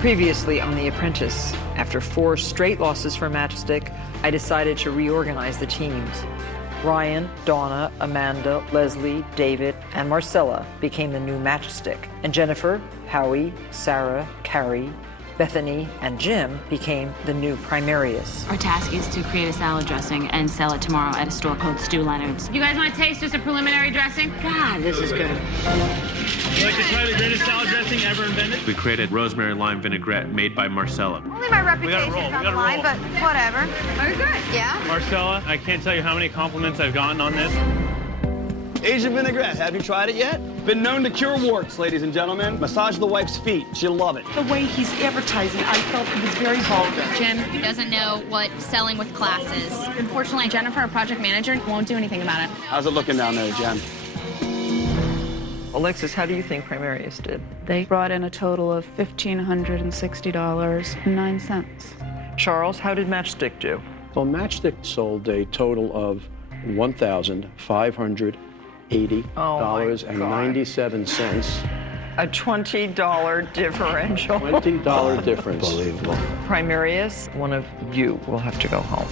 Previously on The Apprentice, after 4 straight losses for Matchstick, I decided to reorganize the teams. Ryan, Donna, Amanda, Leslie, David, and Marcella became the new Matchstick. And Jennifer, Howie, Sarah, Carrie, Bethany, and Jim became the new Primarius. Our task is to create a salad dressing and sell it tomorrow at a store called Stu Leonard's. You guys want to taste just a preliminary dressing? God, this is good. Would you like to try the greatest salad dressing ever invented? We created rosemary lime vinaigrette made by Marcella. Only my reputation's on the line, but whatever. Very good. Yeah? Marcella, I can't tell you how many compliments I've gotten on this. Asian vinaigrette, have you tried it yet? Been known to cure warts, ladies and gentlemen. Massage the wife's feet, she'll love it. The way he's advertising, I felt it was very vulgar. Jim doesn't know what selling with class is. Unfortunately, Jennifer, our project manager, won't do anything about it. How's it looking down there, Jen? Alexis, how do you think Primarius did? They brought in a total of $1,560.09. Charles, how did Matchstick do? Well, Matchstick sold a total of $1,580.97. A $20 differential. $20 difference. Unbelievable. Primarius, one of you will have to go home.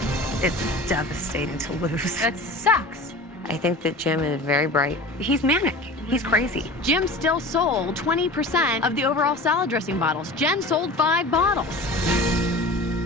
It's devastating to lose. That sucks. I think that Jim is very bright. He's manic. He's crazy. Jim still sold 20% of the overall salad dressing bottles. Jen sold 5 bottles.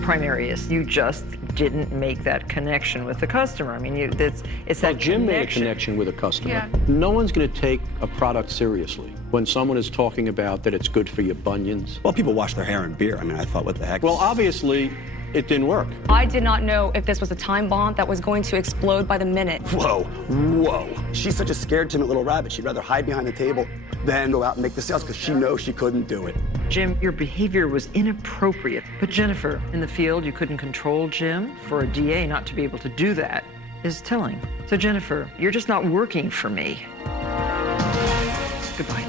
Primarius, you just didn't make that connection with the customer. I mean, it's that Jim made a connection. connection with a customer. Yeah. No one's going to take a product seriously when someone is talking about that it's good for your bunions. Well, people wash their hair in beer. I mean, I thought, what the heck? Well, obviously, it didn't work. I did not know if this was a time bomb that was going to explode by the minute. Whoa, whoa. She's such a scared, timid little rabbit. She'd rather hide behind the table than go out and make the sales because she knows she couldn't do it. Jim, your behavior was inappropriate. But Jennifer, in the field, you couldn't control Jim. For a DA not to be able to do that is telling. So Jennifer, you're just not working for me. Goodbye.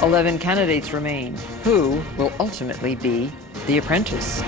11 candidates remain. Who will ultimately be the apprentice?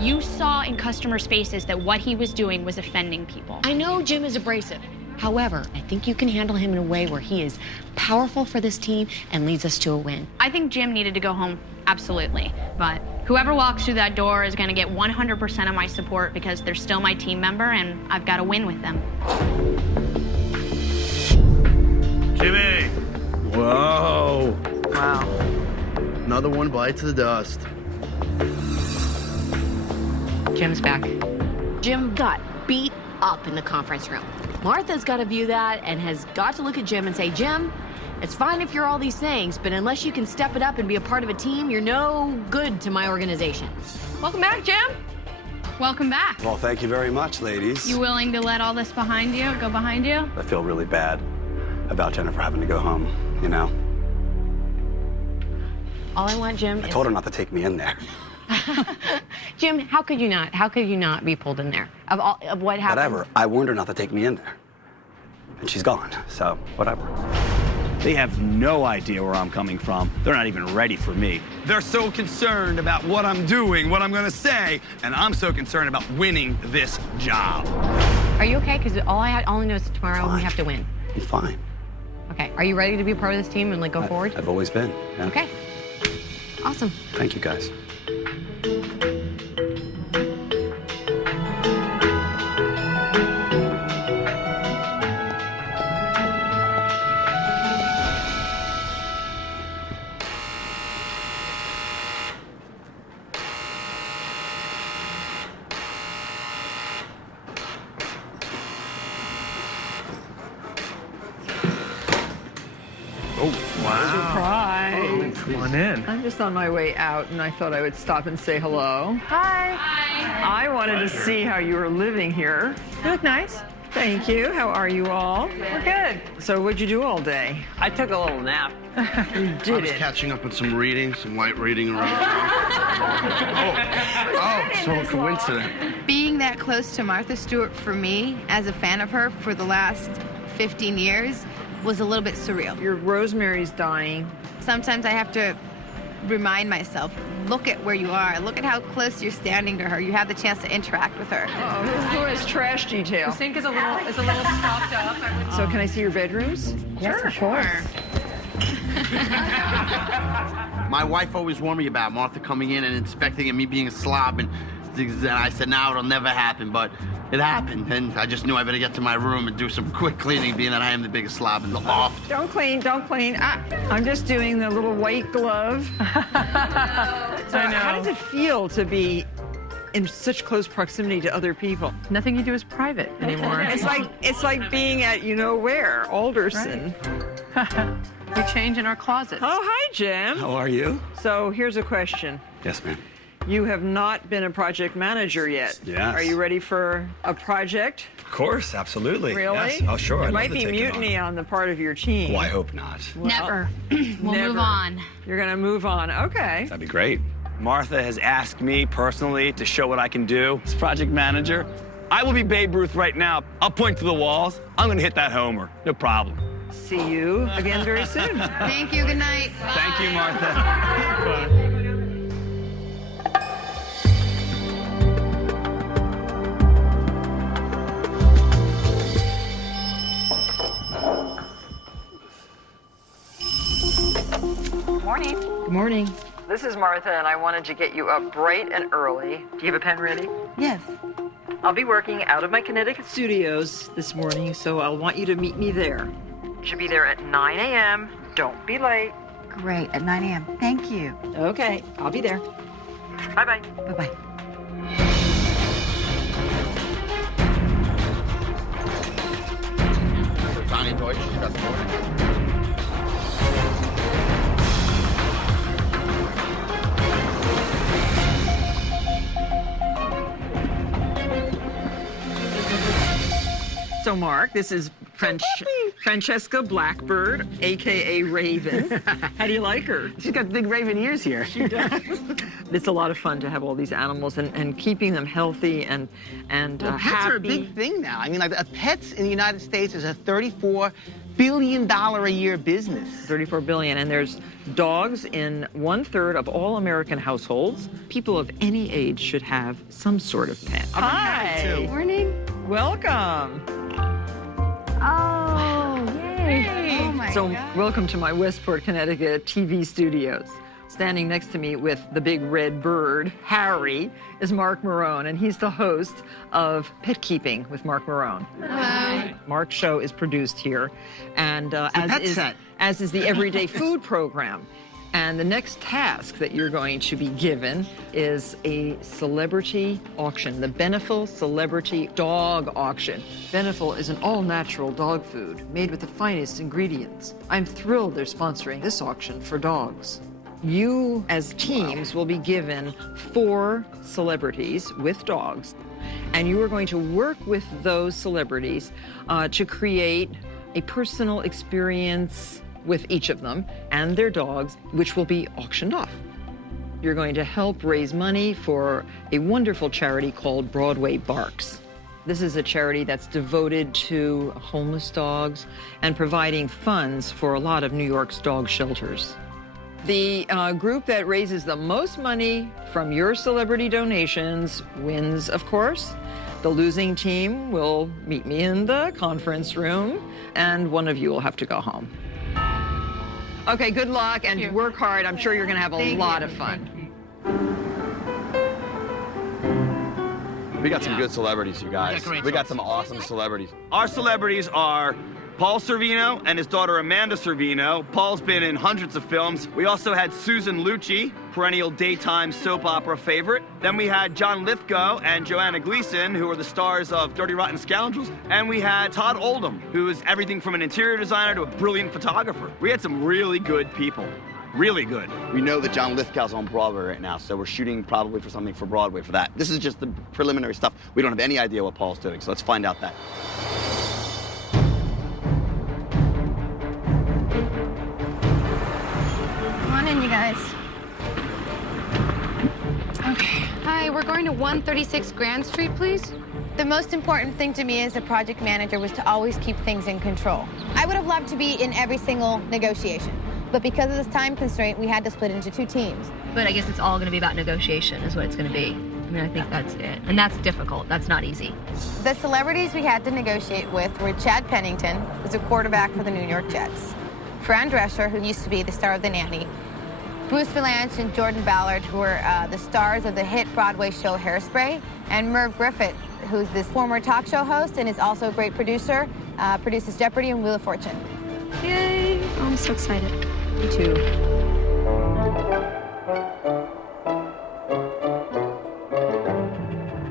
You saw in customers' faces that what he was doing was offending people. I know Jim is abrasive. However, I think you can handle him in a way where he is powerful for this team and leads us to a win. I think Jim needed to go home, absolutely. But whoever walks through that door is going to get 100% of my support because they're still my team member and I've got to win with them. Jimmy! Whoa. Wow. Another one bites the dust. Jim's back. Jim got beat up in the conference room. Martha's got to view that and has got to look at Jim and say, Jim, it's fine if you're all these things, but unless you can step it up and be a part of a team, you're no good to my organization. Welcome back, Jim. Welcome back. Well, thank you very much, ladies. You willing to let all this behind you, go behind you? I feel really bad about Jennifer having to go home, you know? All I want, Jim, I told her not to take me in there. Jim, how could you not? How could you not be pulled in there? Of what happened? Whatever. I warned her not to take me in there. And she's gone, so whatever. They have no idea where I'm coming from. They're not even ready for me. They're so concerned about what I'm doing, what I'm gonna say, and I'm so concerned about winning this job. Are you okay? Because all I know is tomorrow we have to win. I'm fine. Okay. Are you ready to be a part of this team and go forward? I've always been. Yeah. Okay. Awesome. Thank you, guys. Surprise. Come on in. I'm just on my way out, and I thought I would stop and say hello. Hi. I wanted to see how you were living here. You look nice. Thank you. How are you all? We're good. So what'd you do all day? I took a little nap. You I did was it. catching up with some reading, some light reading around. So coincident. Being that close to Martha Stewart for me, as a fan of her for the last 15 years, was a little bit surreal. Your Rosemary's dying. Sometimes I have to remind myself, look at where you are. Look at how close you're standing to her. You have the chance to interact with her. Oh, who has trash detail? The sink is a little stopped up. So can I see your bedrooms? Yes, of course. My wife always warned me about Martha coming in and inspecting and me being a slob, and I said, no, it'll never happen, but it happened, and I just knew I better get to my room and do some quick cleaning, being that I am the biggest slob in the loft. Don't clean, don't clean. I'm just doing the little white glove. So how does it feel to be in such close proximity to other people? Nothing you do is private anymore. It's like being at you know where, Alderson. Right. We change in our closets. Oh, hi, Jim. How are you? So here's a question. Yes, ma'am. You have not been a project manager yet. Yes. Are you ready for a project? Of course, absolutely. Really? Yes. Oh, sure. There I'd might love be to take it mutiny on the part of your team. Well, I hope not. Well, Never. We'll never. move on. You're going to move on. Okay. That'd be great. Martha has asked me personally to show what I can do as project manager. I will be Babe Ruth right now. I'll point to the walls. I'm going to hit that homer. No problem. See you again very soon. Thank you. Good night. Thank you, Martha. Morning. Good morning. This is Martha, and I wanted to get you up bright and early. Do you have a pen ready? Yes. I'll be working out of my Connecticut studios this morning, so I'll want you to meet me there. You should be there at 9 a.m. Don't be late. Great. At 9 a.m. Thank you. Okay, I'll be there. Bye-bye. Bye-bye. Tiny Deutsch, you got the morning. So, Mark, this is Francesca Blackbird, a.k.a. Raven. How do you like her? She's got big raven ears here. She does. It's a lot of fun to have all these animals and keeping them healthy and Pets happy. are a big thing now. I mean, like, pets in the United States is a $34 billion a year business. 34 billion, and there's dogs in 1/3 of all American households. People of any age should have some sort of pet. Hi. Morning. Welcome. Oh, yay. Oh, my So God. welcome to my Westport, Connecticut TV studios. Standing next to me with the big red bird, Harry, is Mark Marone, and he's the host of Pet Keeping with Mark Marone. Hello. Mark's show is produced here, and as is the Everyday Food program. And the next task that you're going to be given is a celebrity auction, the Beneful Celebrity Dog Auction. Beneful is an all-natural dog food made with the finest ingredients. I'm thrilled they're sponsoring this auction for dogs. You, as teams, will be given 4 celebrities with dogs, and you are going to work with those celebrities to create a personal experience with each of them and their dogs, which will be auctioned off. You're going to help raise money for a wonderful charity called Broadway Barks. This is a charity that's devoted to homeless dogs and providing funds for a lot of New York's dog shelters. The group that raises the most money from your celebrity donations wins, of course. The losing team will meet me in the conference room, and one of you will have to go home. Okay, good luck and work hard. I'm sure you're going to have a lot of fun. We got some good celebrities, you guys. Yeah, great we got some awesome celebrities. Our celebrities are Paul Sorvino and his daughter Amanda Sorvino. Paul's been in hundreds of films. We also had Susan Lucci, perennial daytime soap opera favorite. Then we had John Lithgow and Joanna Gleason, who are the stars of Dirty Rotten Scoundrels. And we had Todd Oldham, who is everything from an interior designer to a brilliant photographer. We had some really good people. Really good. We know that John Lithgow's on Broadway right now, so we're shooting probably for something for Broadway for that. This is just the preliminary stuff. We don't have any idea what Paul's doing, so let's find out that. Come on in, you guys. Okay. Hi, we're going to 136 Grand Street, please. The most important thing to me as a project manager was to always keep things in control. I would have loved to be in every single negotiation, but because of this time constraint, we had to split into 2 teams. But I guess it's all going to be about negotiation is what it's going to be. I mean, I think that's it. And that's difficult. That's not easy. The celebrities we had to negotiate with were Chad Pennington, who's a quarterback for the New York Jets, Fran Drescher, who used to be the star of The Nanny, Bruce Vilanch and Jordan Ballard, who were the stars of the hit Broadway show Hairspray, and Merv Griffith, who's this former talk show host and is also a great producer, produces Jeopardy and Wheel of Fortune. Yay! Oh, I'm so excited. Me too.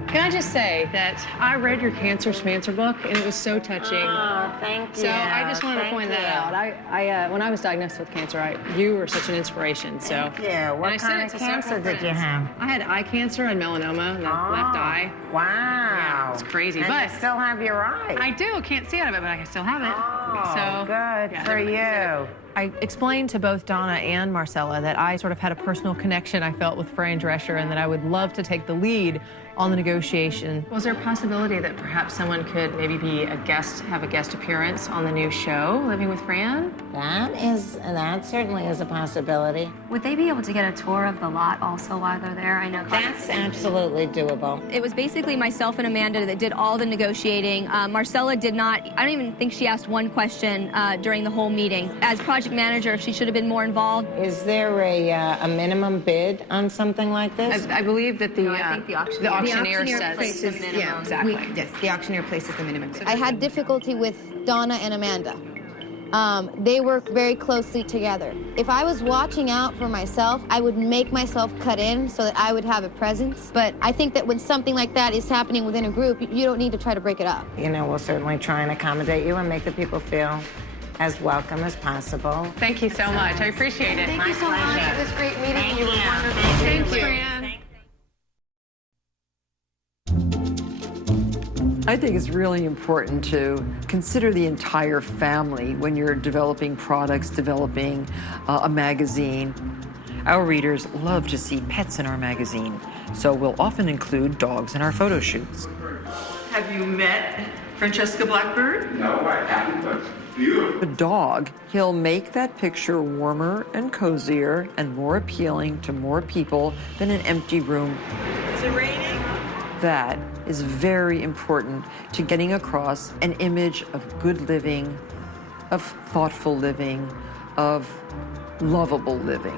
Can I just say that I read your Cancer Schmancer book, and it was so touching. Oh, thank you. So I just wanted to point that out. When I was diagnosed with cancer, you were such an inspiration. So Yeah. What kind of cancer did you have? I had eye cancer and melanoma in the left eye. Wow. Yeah, it's crazy. And but you still have your eye. I do. Can't see out of it, but I still have it. Oh, so good for you. I explained to both Donna and Marcella that I sort of had a personal connection I felt with Fran Drescher and that I would love to take the lead on the negotiation. Was there a possibility that perhaps someone could maybe be a guest, have a guest appearance on the new show, Living with Fran? That certainly is a possibility. Would they be able to get a tour of the lot also while they're there? I know That's absolutely doable. It was basically myself and Amanda that did all the negotiating. Marcella did not, I don't even think she asked one question during the whole meeting. As project manager, she should have been more involved. Is there a minimum bid on something like this? I believe that I think the auctioneer places the minimum. Yeah, exactly. Yes, the auctioneer places the minimum bid. I had difficulty with Donna and Amanda. They work very closely together. If I was watching out for myself, I would make myself cut in so that I would have a presence. But I think that when something like that is happening within a group, you don't need to try to break it up. You know, we'll certainly try and accommodate you and make the people feel as welcome as possible. Thank you so much. I appreciate it. Thank you so much. It was great meeting you. You were wonderful. Thanks, Fran. I think it's really important to consider the entire family when you're developing products, developing a magazine. Our readers love to see pets in our magazine, so we'll often include dogs in our photo shoots. Have you met Francesca Blackbird? No, I haven't, but beautiful. A dog, he'll make that picture warmer and cozier and more appealing to more people than an empty room. Is it raining? That is very important to getting across an image of good living, of thoughtful living, of lovable living.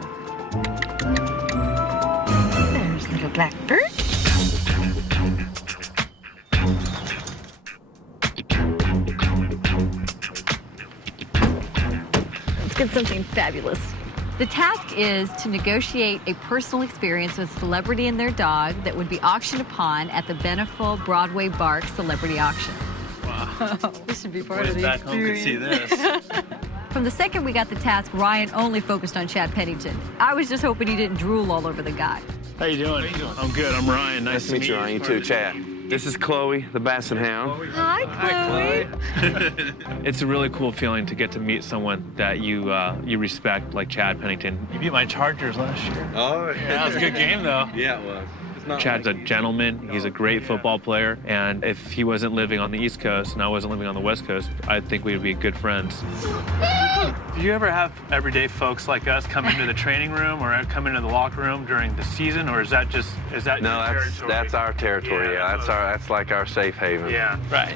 There's little Blackbird. Let's get something fabulous. The task is to negotiate a personal experience with a celebrity and their dog that would be auctioned upon at the Beneful Broadway Bark Celebrity Auction. Wow. This should be part of the back home could see this. From the second we got the task, Ryan only focused on Chad Pennington. I was just hoping he didn't drool all over the guy. How you doing? I'm good. I'm Ryan. Nice to meet you. Ryan. You too, Chad. This is Chloe, the Basset Hound. Hi, Chloe. It's a really cool feeling to get to meet someone that you respect, like Chad Pennington. You beat my Chargers last year. Oh, yeah. That was a good game, though. Yeah, it was. Chad's a gentleman. He's a great football player. And if he wasn't living on the East Coast and I wasn't living on the West Coast, I think we'd be good friends. Do you ever have everyday folks like us come into the training room or come into the locker room during the season, or is that No, that's our territory. Yeah, that's like our safe haven. Yeah, right.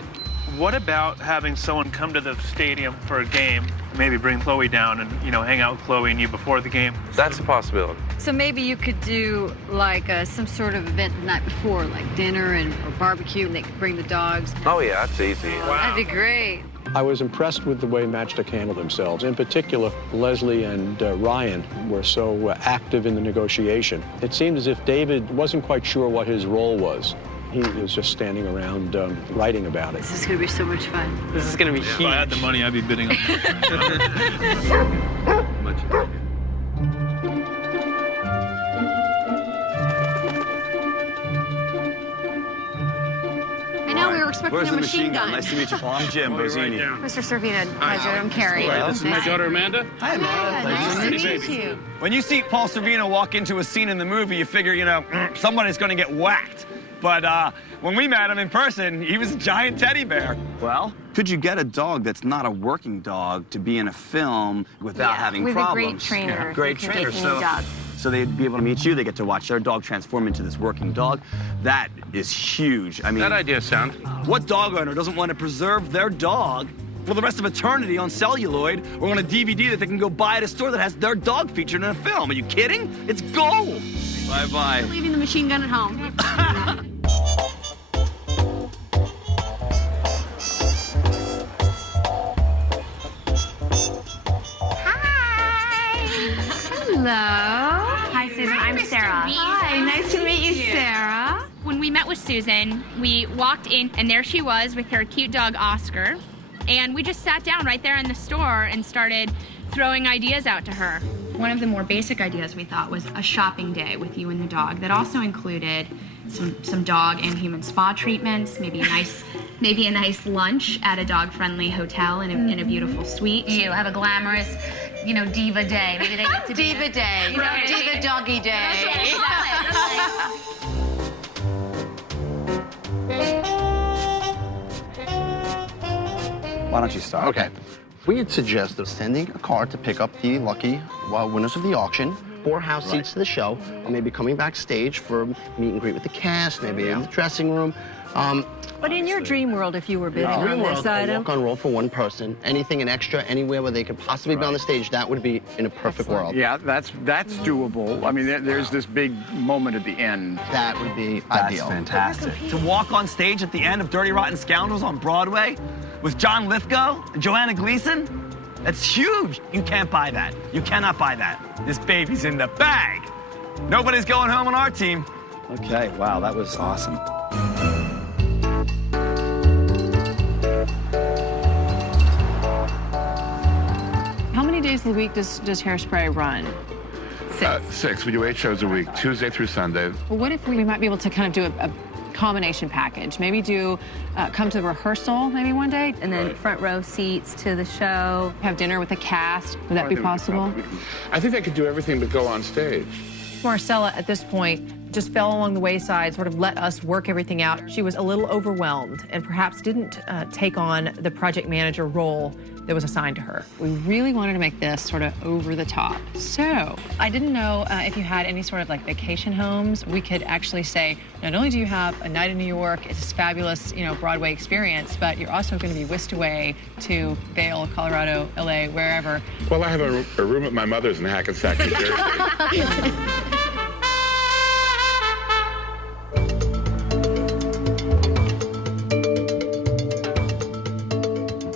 What about having someone come to the stadium for a game, maybe bring Chloe down and, hang out with Chloe and you before the game? That's a possibility. So maybe you could do like some sort of event the night before, like dinner or barbecue, and they could bring the dogs. Oh, yeah, that's easy. Wow. That'd be great. I was impressed with the way Matchstick handled themselves. In particular, Leslie and Ryan were so active in the negotiation. It seemed as if David wasn't quite sure what his role was. He was just standing around writing about it. This is going to be so much fun. This is going to be huge. If I had the money, I'd be bidding on this. Much I know we were expecting Where's a the machine gun. Nice to meet you, Paul. I'm Jim Bozzini. Mr. Servina, pleasure. I'm Carrie. This is my daughter, Amanda. Hi, Amanda. Nice to meet you. When you see Paul Sorvino walk into a scene in the movie, you figure, somebody's going to get whacked. But when we met him in person, he was a giant teddy bear. Well, could you get a dog that's not a working dog to be in a film without having with problems? a great trainer. Yeah. Great who can trainer. take any dog. So they'd be able to meet you. They get to watch their dog transform into this working dog. That is huge. I mean, That idea sound. what dog owner doesn't want to preserve their dog for the rest of eternity on celluloid or on a DVD that they can go buy at a store that has their dog featured in a film? Are you kidding? It's gold. Bye-bye. Leaving the machine gun at home. Hello. Hi, Susan. I'm Sarah. Hi, nice to meet you, Sarah. When we met with Susan, we walked in, and there she was with her cute dog, Oscar. And we just sat down right there in the store and started throwing ideas out to her. One of the more basic ideas we thought was a shopping day with you and the dog that also included some dog and human spa treatments, maybe a nice lunch at a dog-friendly hotel in a beautiful suite. You have a glamorous, diva day. Maybe they get to be Diva day. Right. Diva doggy day. Why don't you start? Okay. We had suggested sending a car to pick up the lucky winners of the auction, 4 house seats to the show, or maybe coming backstage for a meet and greet with the cast, maybe in the dressing room. But in your dream world, if you were bidding on Dream this world, a item, walk-on roll for one person. Anything an extra, anywhere where they could possibly be on the stage, that would be in a perfect world. Yeah, that's doable. I mean, there's this big moment at the end. That would be That's ideal. fantastic. To walk on stage at the end of Dirty Rotten Scoundrels on Broadway with John Lithgow and Joanna Gleason, that's huge. You can't buy that. You cannot buy that. This baby's in the bag. Nobody's going home on our team. Okay, wow, that was awesome. How many days of the week does Hairspray run? 6. We do 8 shows a week, Tuesday through Sunday. Well, what if we might be able to kind of do a combination package? Maybe come to rehearsal maybe one day? and then front row seats to the show. Have dinner with the cast? Would that be possible? I think they could do everything but go on stage. Marcella, at this point, just fell along the wayside, sort of let us work everything out. She was a little overwhelmed and perhaps didn't take on the project manager role that was assigned to her. We really wanted to make this sort of over the top. So I didn't know if you had any sort of like vacation homes. We could actually say, not only do you have a night in New York, it's this fabulous, Broadway experience, but you're also going to be whisked away to Vail, Colorado, LA, wherever. Well, I have a room at my mother's in Hackensack, New Jersey.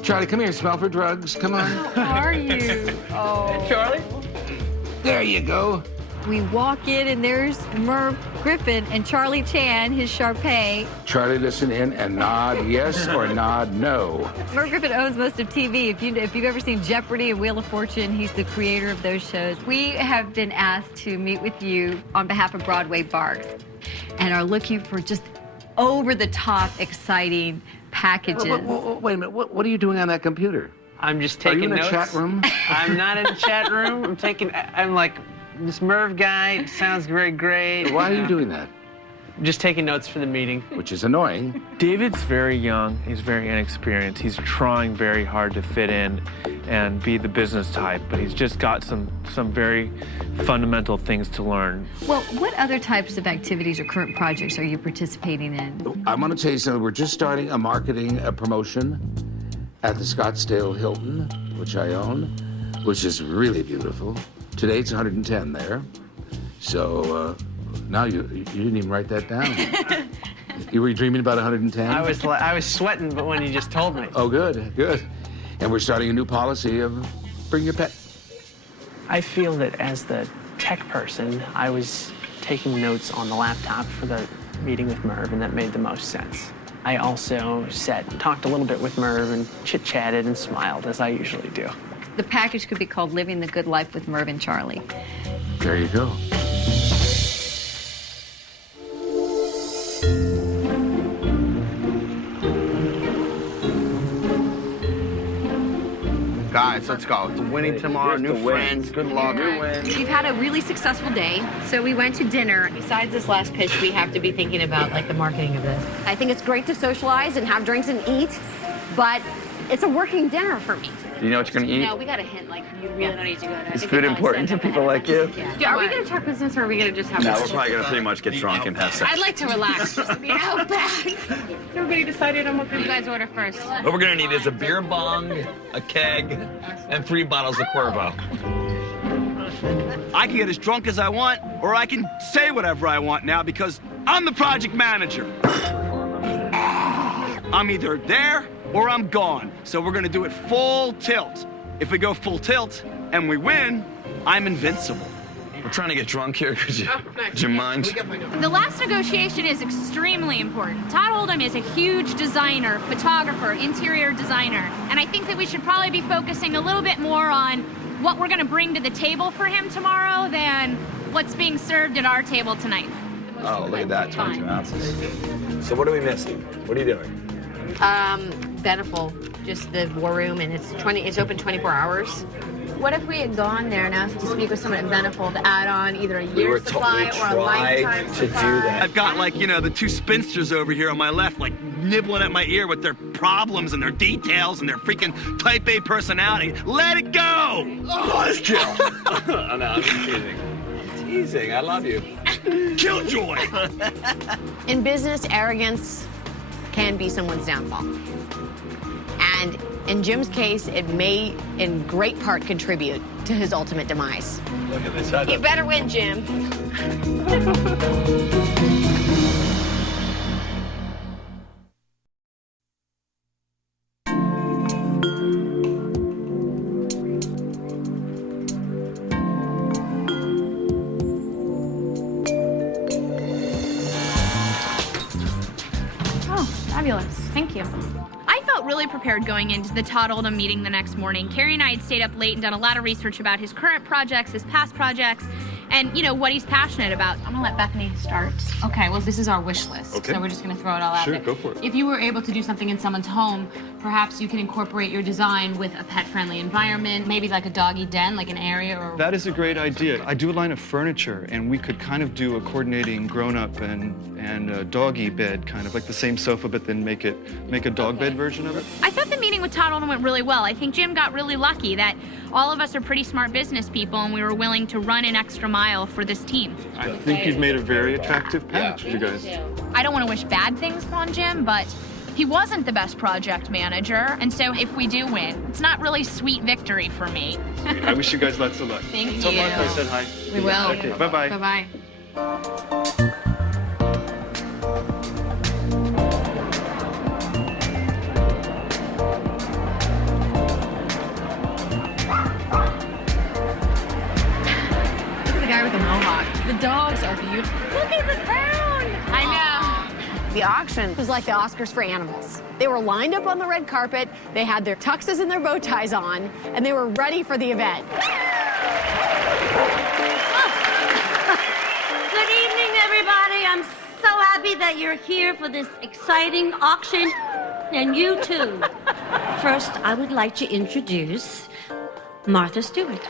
Charlie, come here. Smell for drugs. Come on. How are you? Oh. Charlie? There you go. We walk in and there's Merv Griffin and Charlie Chan, his Sharpay. Charlie, listen in and nod yes or nod no. Merv Griffin owns most of TV. If you've ever seen Jeopardy and Wheel of Fortune, he's the creator of those shows. We have been asked to meet with you on behalf of Broadway Barks and are looking for just over-the-top exciting packages. Wait a minute. What are you doing on that computer? I'm just taking notes. Are you in a chat room? I'm not in a chat room. I'm like, this Merv guy sounds very great. Why are you doing that? Just taking notes for the meeting. Which is annoying. David's very young. He's very inexperienced. He's trying very hard to fit in and be the business type, but he's just got some very fundamental things to learn. Well, what other types of activities or current projects are you participating in? I'm going to tell you something. We're just starting a promotion at the Scottsdale Hilton, which I own, which is really beautiful. Today it's 110 there. So now you didn't even write that down. You were dreaming about 110? I was sweating, but when you just told me. Oh, good, good. And we're starting a new policy of bring your pet. I feel that as the tech person, I was taking notes on the laptop for the meeting with Merv, and that made the most sense. I also talked a little bit with Merv and chit-chatted and smiled, as I usually do. The package could be called Living the Good Life with Merv and Charlie. There you go. Guys, let's go. It's winning tomorrow, new friends, good luck. We've had a really successful day, so we went to dinner. Besides this last pitch, we have to be thinking about like the marketing of this. I think it's great to socialize and have drinks and eat, but it's a working dinner for me. Do you know what you're gonna eat? No, we got a hint, like, you really don't need to go there. Is food important to people like you? Yeah. Are we gonna talk business or are we gonna just have No, we're probably gonna pretty much get drunk and have sex. I'd like to relax, just to be out back. Everybody decided on what you guys order first. What we're gonna need is a beer bong, a keg, and 3 bottles of Cuervo. I can get as drunk as I want, or I can say whatever I want now because I'm the project manager. I'm either there or I'm gone. So we're gonna do it full tilt. If we go full tilt and we win, I'm invincible. We're trying to get drunk here. Could you mind? The last negotiation is extremely important. Todd Oldham is a huge designer, photographer, interior designer, and I think that we should probably be focusing a little bit more on what we're gonna bring to the table for him tomorrow than what's being served at our table tonight. Oh, look at that, 22 ounces. So what are we missing? What are you doing? Beneful, just the war room, and it's open 24 hours. What if we had gone there and asked to speak with someone at Beneful to add on either a year's supply or a lifetime supply? To do that. I've got like, you know, the 2 spinsters over here on my left, like nibbling at my ear with their problems and their details and their freaking type A personality. Let it go! Oh, let's chill. Oh, no, I'm just teasing. Teasing, I love you. Killjoy! In business, arrogance can be someone's downfall. And in Jim's case, it may in great part contribute to his ultimate demise. Look at this. You better win, Jim. Oh, fabulous. Thank you. I felt really prepared going into the Todd Oldham meeting the next morning. Carrie and I had stayed up late and done a lot of research about his current projects, his past projects, and, you know, what he's passionate about. I'm gonna let Bethany start. Okay, well, this is our wish list. Okay. So we're just gonna throw it all out Sure, there. go for it. If you were able to do something in someone's home, perhaps you can incorporate your design with a pet-friendly environment, maybe like a doggy den, like an area or... That is a great idea. I do a line of furniture, and we could kind of do a coordinating grown-up and a doggy bed, kind of like the same sofa, but then make a dog bed version of it. I thought the meeting with Todd Oldham went really well. I think Jim got really lucky that all of us are pretty smart business people, and we were willing to run an extra mile for this team. I think you've made a very attractive package, you guys. I don't want to wish bad things upon Jim, but he wasn't the best project manager, and so if we do win, it's not really sweet victory for me. I wish you guys lots of luck. Thank Tell you. Martha I said hi. We will. Okay, bye-bye. Bye-bye. The guy with the mohawk. The dogs are beautiful. Look at the crown! I know. The auction was like the Oscars for animals. They were lined up on the red carpet, they had their tuxes and their bow ties on, and they were ready for the event. Good evening, everybody. I'm so happy that you're here for this exciting auction, and you too. First, I would like to introduce Martha Stewart.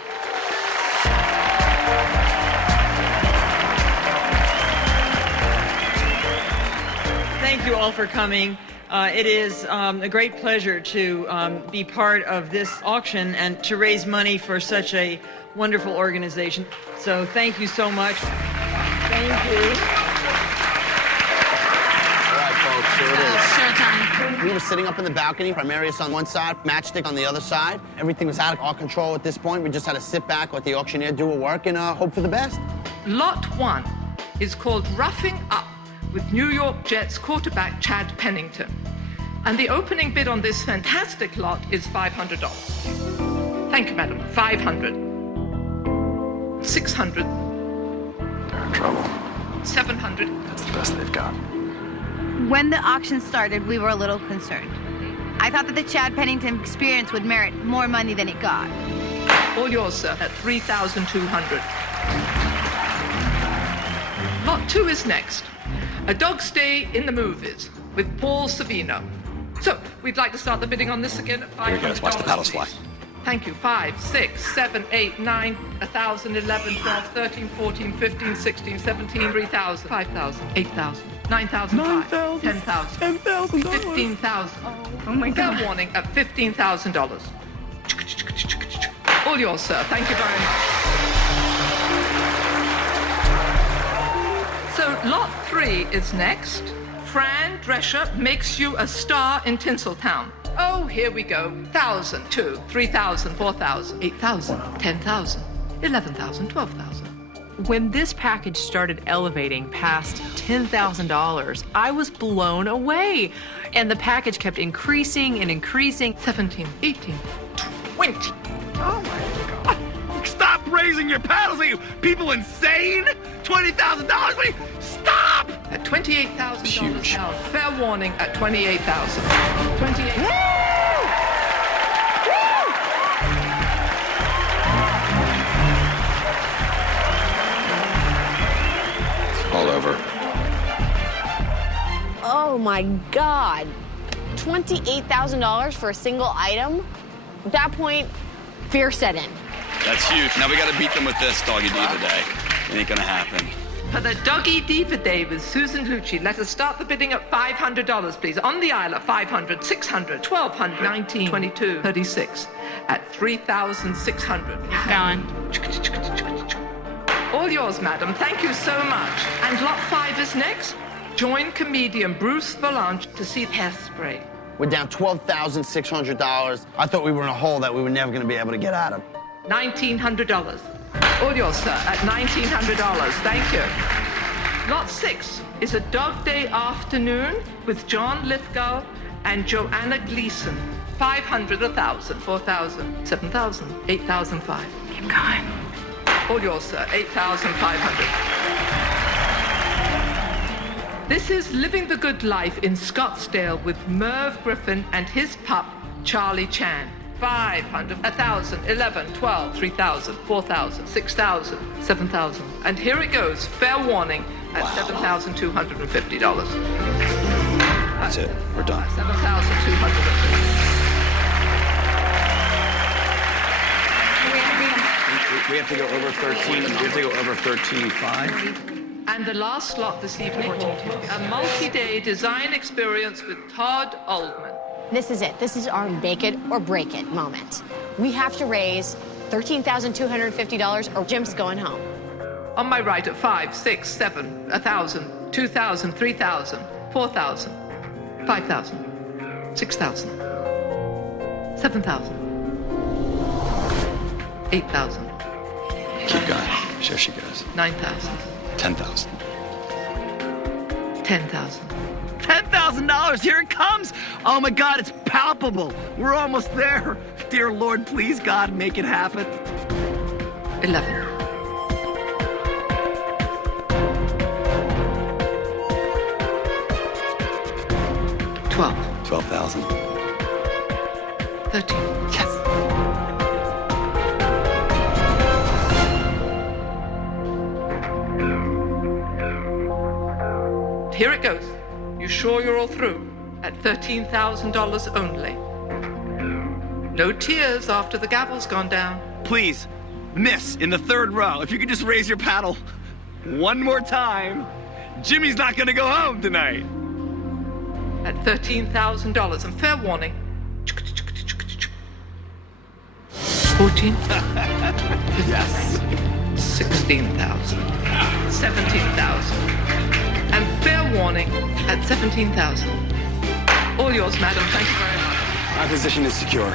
Thank you all for coming. It is a great pleasure to be part of this auction and to raise money for such a wonderful organization. So thank you so much. Thank you. All right, folks, here it is. Showtime. We were sitting up in the balcony, Primarius on one side, Matchstick on the other side. Everything was out of our control at this point. We just had to sit back, let the auctioneer do her work, and hope for the best. Lot 1 is called Roughing Up with New York Jets quarterback Chad Pennington. And the opening bid on this fantastic lot is $500. Thank you, madam. 500. 600. They're in trouble. 700. That's the best they've got. When the auction started, we were a little concerned. I thought that the Chad Pennington experience would merit more money than it got. All yours, sir, at 3,200. Lot 2 is next. A Dog Stay in the Movies with Paul Savino. So, we'd like to start the bidding on this again at $500. Here we go. Watch the paddles fly. Thank you. 5, 6, 7, 8, 9, 1,000, 11, 12, 13, 14, 15, 16, 17, 3,000, 5,000, 8,000, 9,000, 10,000, 10,000, 15,000. Oh my God. Fair warning at $15,000. All yours, sir. Thank you very much. So, lot 3 is next. Fran Drescher makes you a star in Tinseltown. Oh, here we go. 1,000, 2, 3,000, 4,000, 8,000, 10,000, 11,000, 12,000. When this package started elevating past $10,000, I was blown away. And the package kept increasing and increasing. 17, 18, 20. Oh my God. Stop raising your paddles. Are you people insane? $20,000? Stop! At $28,000 now. Fair warning at $28,000. 28. Woo! All over. Oh my God. $28,000 for a single item? At that point, fear set in. That's huge. Now we got to beat them with this Doggy Diva Day. It ain't gonna happen. For the Doggy Diva Day with Susan Lucci, let us start the bidding at $500, please. On the aisle at 500, 600, 1,200, 19, 22, 36. At 3,600. Going. All yours, madam. Thank you so much. And lot 5 is next. Join comedian Bruce Valanche to see Hairspray. We're down $12,600. I thought we were in a hole that we were never going to be able to get out of. $1,900. All yours, sir, at $1,900. Thank you. Lot 6 is a Dog Day Afternoon with John Lithgow and Joanna Gleason. 500, 1,000, 4,000, 7,000, 8,005. Keep going. All yours, sir, 8,500. This is Living the Good Life in Scottsdale with Merv Griffin and his pup, Charlie Chan. 500, 1,000, 11, 12, 3,000, 4,000, 6,000, 7,000. And here it goes, fair warning, at $7,250. That's it. We're done. $7,250. We have to go over 13. We have to go over 13.5. And the last slot this evening, a multi-day design experience with Todd Oldman. This is it. This is our make it or break it moment. We have to raise $13,250 or Jim's going home. On my right at 5, 6, 7, 1,000, 2,000, 3,000, 4,000, 5,000, 6,000, 7,000, 8,000. Keep going. There she goes. 9,000. 10,000. 10,000. $10,000, here it comes. Oh my God, it's palpable. We're almost there. Dear Lord, please God, make it happen. 11. 12. 12,000. 13. Yes. Here it goes. You sure you're all through? At $13,000 only. No tears after the gavel's gone down. Please, miss in the third row. If you could just raise your paddle one more time. Jimmy's not gonna go home tonight. At $13,000, and fair warning. 14. Yes. 16,000. 17,000. And fair warning at 17,000. All yours, madam. Thank you very much. My position is secure. I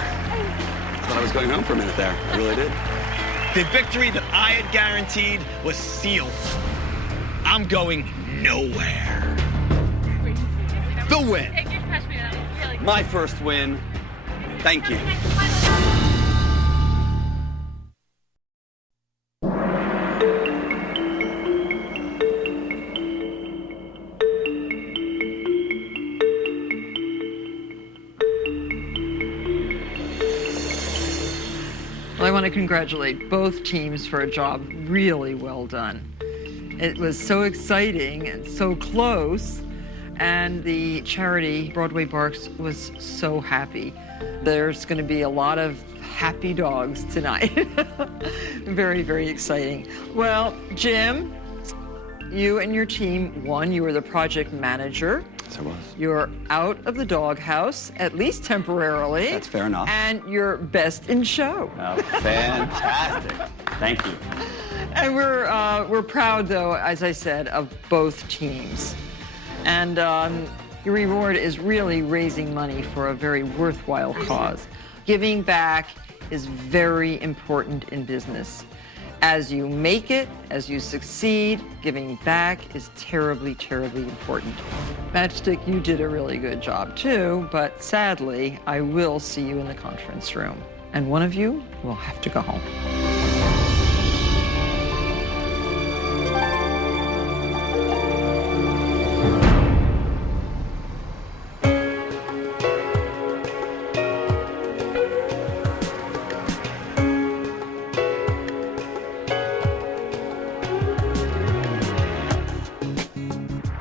thought I was going home for a minute there. I really did. The victory that I had guaranteed was sealed. I'm going nowhere. The win. My first win. Thank you. Well, I want to congratulate both teams for a job really well done. It was so exciting and so close, and the charity Broadway Barks was so happy. There's going to be a lot of happy dogs tonight. Very, very exciting. Well, Jim, you and your team won. You were the project manager. Yes, I was. You're out of the doghouse, at least temporarily. That's fair enough. And you're best in show. Oh, fantastic. Thank you. And we're proud, though, as I said, of both teams. And your reward is really raising money for a very worthwhile cause. Giving back is very important in business. As you make it, as you succeed, giving back is terribly, terribly important. Matchstick, you did a really good job too, but sadly, I will see you in the conference room. And one of you will have to go home.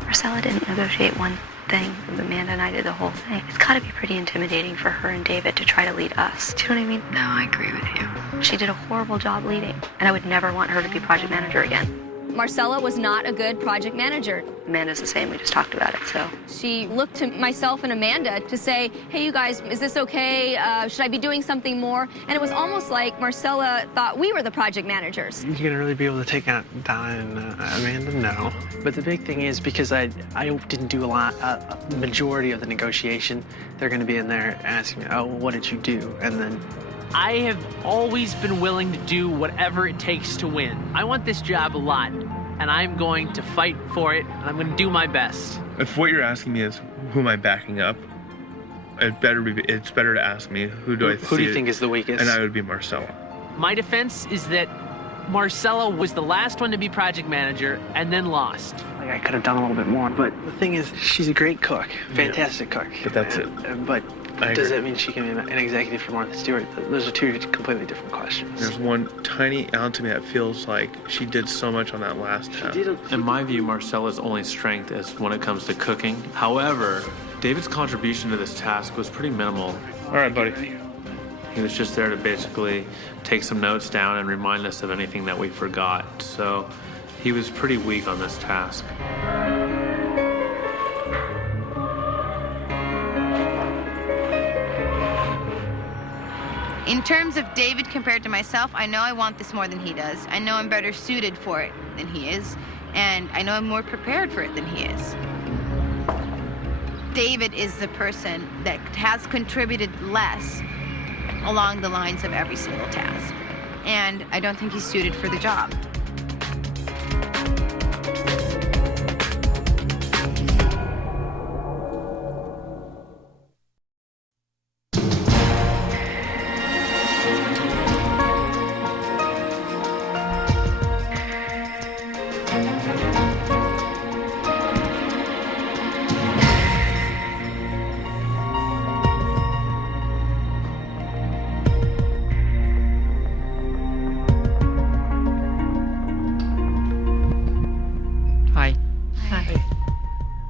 Marcella didn't negotiate one thing. Amanda and I did the whole thing. It's got to be pretty intimidating for her and David to try to lead us. Do you know what I mean? No, I agree with you. She did a horrible job leading, and I would never want her to be project manager again. Marcella was not a good project manager. Amanda's the same. We just talked about it, so. She looked to myself and Amanda to say, hey, you guys, is this okay? Should I be doing something more? And it was almost like Marcella thought we were the project managers. You're gonna really be able to take out Donna and Amanda? No. But the big thing is, because I didn't do a majority of the negotiation, they're gonna be in there asking me, oh, what did you do? And then I have always been willing to do whatever it takes to win. I want this job a lot, and I'm going to fight for it, and I'm going to do my best. If what you're asking me is who am I backing up, it's better to ask me who do you think is the weakest? And I would be Marcella. My defense is that Marcella was the last one to be project manager and then lost. Like, I could have done a little bit more, but the thing is, she's a great cook, fantastic cook. But that's it. But does that mean she can be an executive for Martha Stewart? Those are two completely different questions. There's one tiny element to me that feels like she did so much on that last task. In my view, Marcella's only strength is when it comes to cooking. However, David's contribution to this task was pretty minimal. All right, buddy. He was just there to basically take some notes down and remind us of anything that we forgot. So he was pretty weak on this task. In terms of David compared to myself, I know I want this more than he does. I know I'm better suited for it than he is, and I know I'm more prepared for it than he is. David is the person that has contributed less along the lines of every single task, and I don't think he's suited for the job.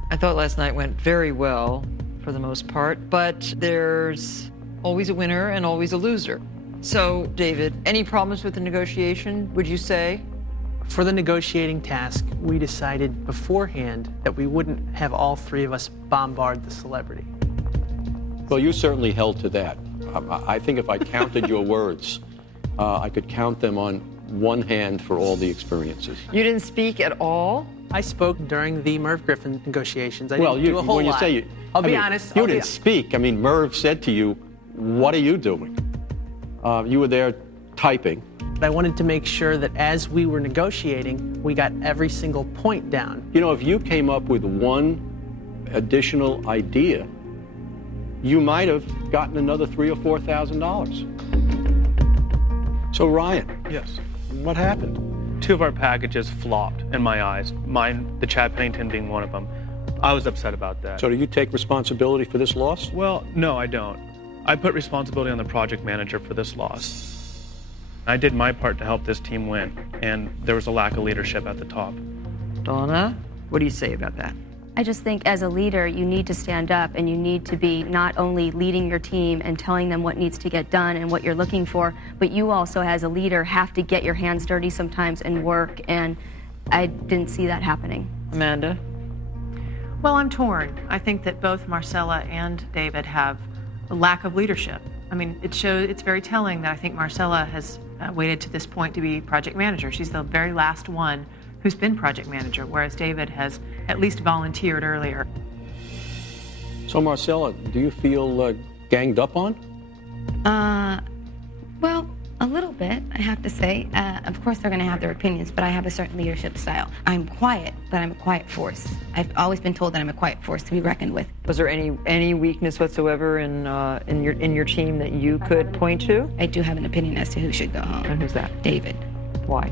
I thought last night went very well for the most part, but there's always a winner and always a loser. So, David, any problems with the negotiation, would you say? For the negotiating task, we decided beforehand that we wouldn't have all three of us bombard the celebrity. Well, you certainly held to that. I think if I counted your words, I could count them on one hand for all the experiences. You didn't speak at all? I spoke during the Merv Griffin negotiations. I didn't do a whole lot. I'll be honest. You didn't speak. I mean, Merv said to you, what are you doing? You were there typing. I wanted to make sure that as we were negotiating, we got every single point down. You know, if you came up with one additional idea, you might have gotten another $3,000 or $4,000. So, Ryan. Yes. What happened? 2 of our packages flopped in my eyes. Mine, the Chad Pennington being one of them. I was upset about that. So do you take responsibility for this loss? Well, no, I don't. I put responsibility on the project manager for this loss. I did my part to help this team win, and there was a lack of leadership at the top. Donna, what do you say about that? I just think as a leader, you need to stand up and you need to be not only leading your team and telling them what needs to get done and what you're looking for, but you also as a leader have to get your hands dirty sometimes and work, and I didn't see that happening. Amanda? Well, I'm torn. I think that both Marcella and David have a lack of leadership. I mean, it's very telling that I think Marcella has waited to this point to be project manager. She's the very last one who's been project manager, whereas David has at least volunteered earlier. So, Marcella, do you feel ganged up on? Well, a little bit, I have to say. Of course, they're going to have their opinions, but I have a certain leadership style. I'm quiet, but I'm a quiet force. I've always been told that I'm a quiet force to be reckoned with. Was there any weakness whatsoever in your team that you could point to? I do have an opinion as to who should go home. And who's that? David. Why?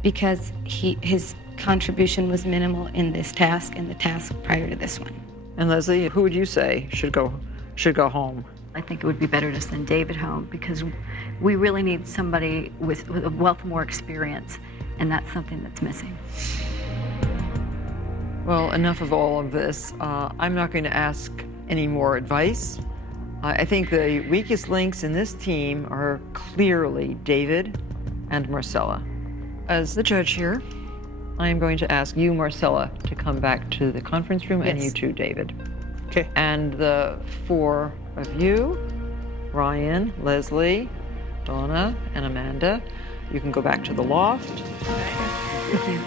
Because his contribution was minimal in this task and the task prior to this one. And Leslie, who would you say should go home? I think it would be better to send David home because we really need somebody with a wealth more experience, and that's something that's missing. Well, enough of all of this. I'm not going to ask any more advice. I think the weakest links in this team are clearly David and Marcella. As the judge here, I am going to ask you, Marcella, to come back to the conference room, and you too, David. Okay. And the 4 of you, Ryan, Leslie, Donna, and Amanda, you can go back to the loft. Thank you.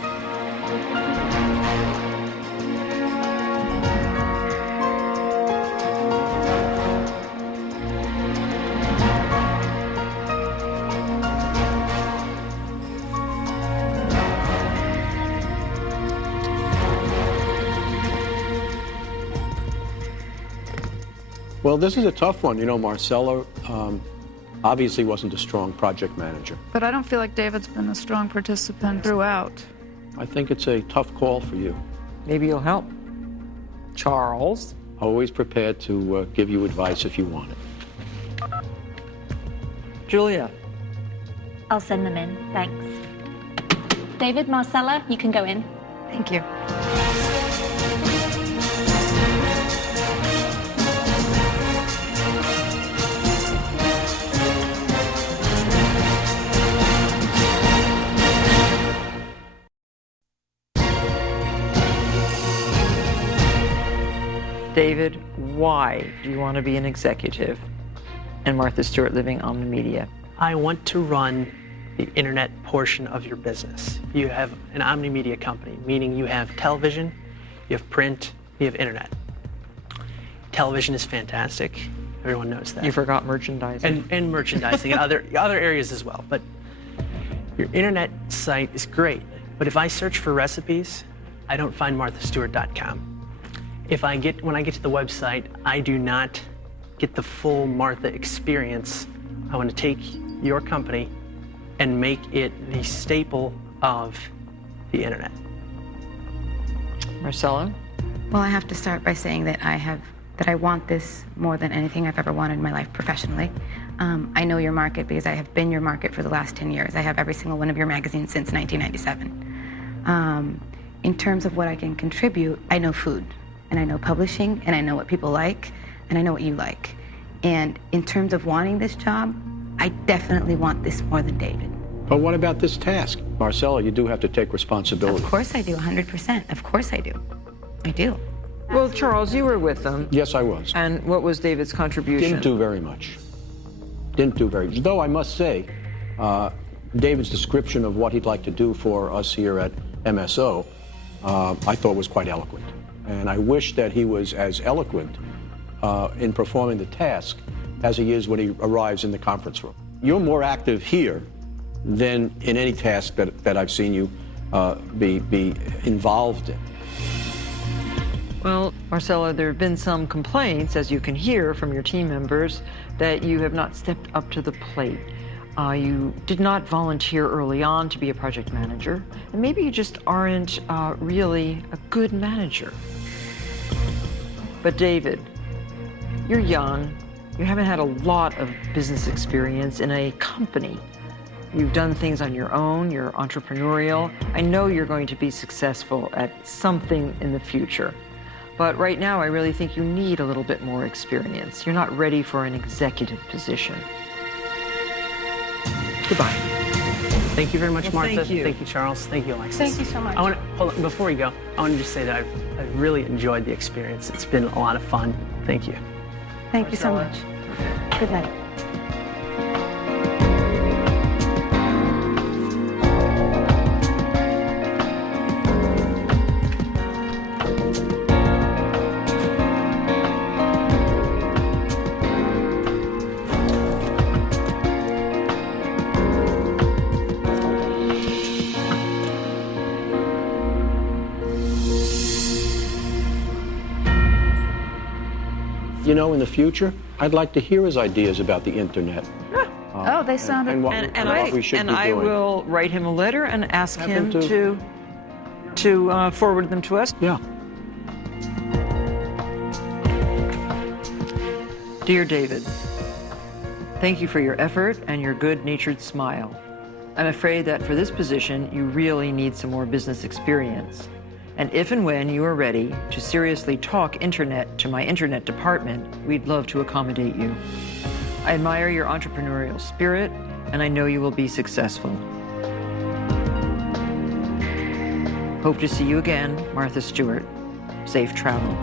Well, this is a tough one. You know, Marcella obviously wasn't a strong project manager. But I don't feel like David's been a strong participant throughout. I think it's a tough call for you. Maybe you'll help. Charles? Always prepared to give you advice if you want it. Julia? I'll send them in, thanks. David, Marcella, you can go in. Thank you. David, why do you want to be an executive and Martha Stewart living Omnimedia? I want to run the internet portion of your business. You have an Omnimedia company, meaning you have television, you have print, you have internet. Television is fantastic. Everyone knows that. You forgot merchandising. And merchandising and other areas as well. But your internet site is great. But if I search for recipes, I don't find marthastewart.com. When I get to the website, I do not get the full Martha experience. I want to take your company and make it the staple of the internet. Marcella? Well, I have to start by saying that I want this more than anything I've ever wanted in my life professionally. I know your market because I have been your market for the last 10 years. I have every single one of your magazines since 1997. In terms of what I can contribute, I know food, and I know publishing, and I know what people like, and I know what you like. And in terms of wanting this job, I definitely want this more than David. But what about this task? Marcella, you do have to take responsibility. Of course I do, 100%. Of course I do. I do. Well, Charles, you were with them. Yes, I was. And what was David's contribution? Didn't do very much. Though I must say, David's description of what he'd like to do for us here at MSO, I thought was quite eloquent. And I wish that he was as eloquent in performing the task as he is when he arrives in the conference room. You're more active here than in any task that I've seen you be involved in. Well, Marcella, there have been some complaints, as you can hear from your team members, that you have not stepped up to the plate. You did not volunteer early on to be a project manager, and maybe you just aren't really a good manager. But David, you're young, you haven't had a lot of business experience in a company. You've done things on your own, you're entrepreneurial. I know you're going to be successful at something in the future. But right now, I really think you need a little bit more experience. You're not ready for an executive position. Goodbye. Thank you very much, Well, Martha. thank you. Thank you, Charles. Thank you, Alexis. Thank you so much. I want to hold on, before we go. I want to just say that I've really enjoyed the experience. It's been a lot of fun. Thank you. Thank you so much. Good night. You know, in the future, I'd like to hear his ideas about the internet. Oh, they sounded and what, And and what we should and be I doing. will write him a letter and ask Have him him to forward them to us. Yeah. Dear David, thank you for your effort and your good-natured smile. I'm afraid that for this position, you really need some more business experience. And if and when you are ready to seriously talk internet to my internet department, we'd love to accommodate you. I admire your entrepreneurial spirit, and I know you will be successful. Hope to see you again, Martha Stewart. Safe travel.